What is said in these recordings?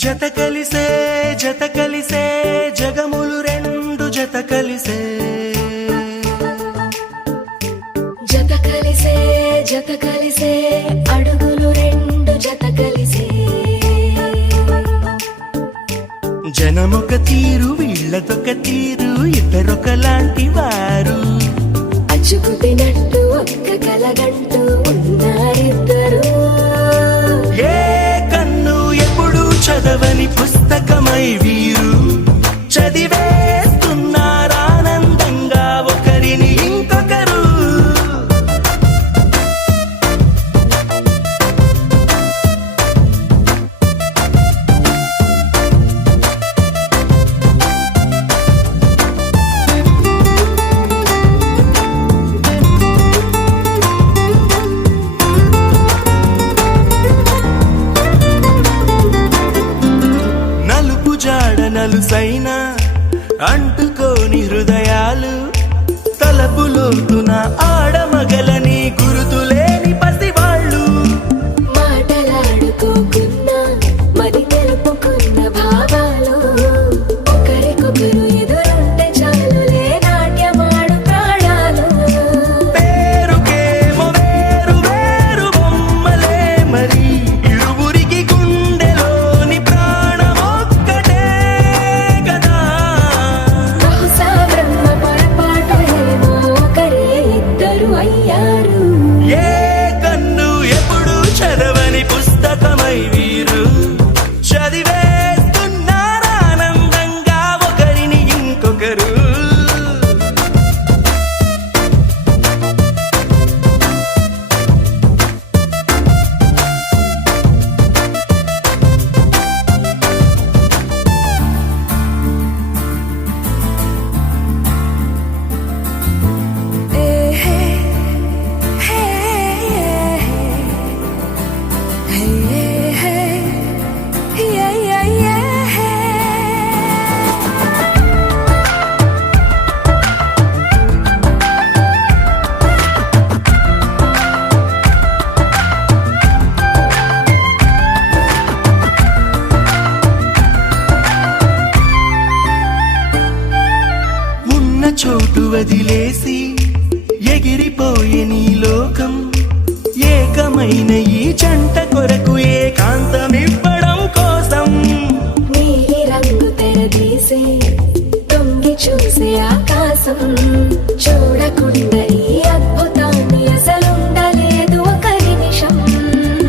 జత కలిసే జగములు రెండు జత కలిసే అడుగులు రెండు జత కలిసే జనమొక తీరు వీళ్ళదొక తీరు ఇద్దరొకలాంటి వారు అచ్చుకుతినట్టు ఒక్క కలగంటూ ఉన్నారిద్దరు ఏ కన్ను ఎప్పుడు చదవని పుస్తకమై వీరు చదివేస్తున్నారానందంగా ఒకరిని ఇంకొకరు. నలుసైన అంటుకోని హృదయాలు తలపులోతున ఆడమగలని గురుతులేని పసివాళ్ళు మాటలాడుకోకున్నా మరి తెలుపుకున్న భావాలు ఒకరికొకరు ఎదురుంటే చాలులే నాట్యమాడు ప్రాణాలు. పేరుకేమో వేరు వేరు బొమ్మలే మరి ఇరువురికి గుండెలోని ప్రాణమొక్కటే కదా. బహుశా బ్రహ్మ పొరపాటు ఏమో ఒకరే ఇద్దరు అయ్యారు. ఏ కన్ను ఎప్పుడు చదవని పుస్తకమై వీరు చదివేస్తున్నారానందంగా ఒకరిని ఇంకొకరు. ఉన్న చోటు వదిలేసి ఎగిరిపోయే నీ లోకం ఏకమైన ఈ జంట కొరకు ఏకాంతమివ్వడం కోసం నీలి రంగు తెరదీసే తొంగి చూసే ఆకాశం చూడకుండా ఈ అద్భుతాన్ని అసలుండలేదు ఒక నిమిషం.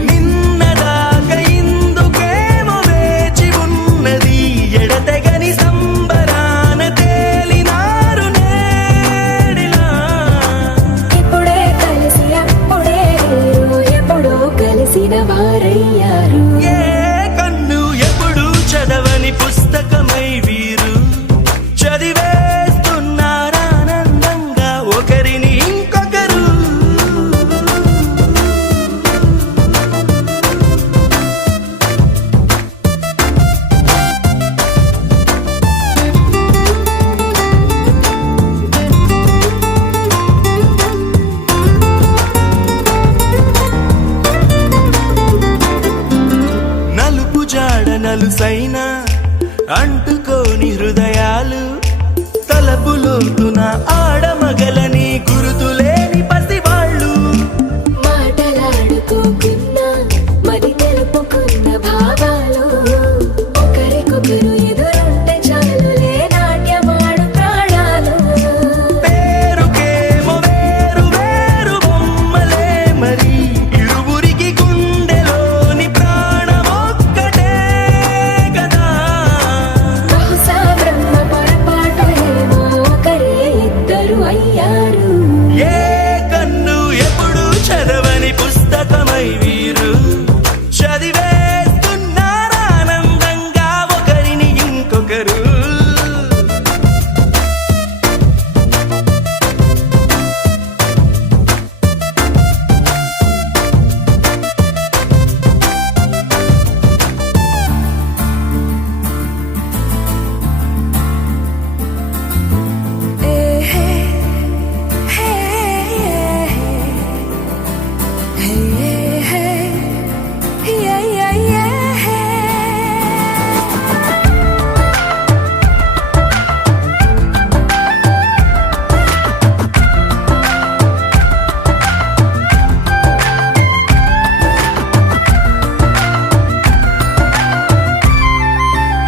నిన్నదాకా ఇందుకేమో వేచి ఉన్నది ఎడతెగని సంబరాన తేలినారు నేడిలా. ఇప్పుడే కలిసి అప్పుడే వీరు ఎప్పుడో కలిసిన వారయ్యారు. ఏ కన్ను ఎప్పుడు చదవని పుస్తకమై వీరు చదివేస్తున్నారానందంగా ఒకరిని ఇంకొకరు. నలుపు జాడ నలుసైన అంటుకోని హృదయ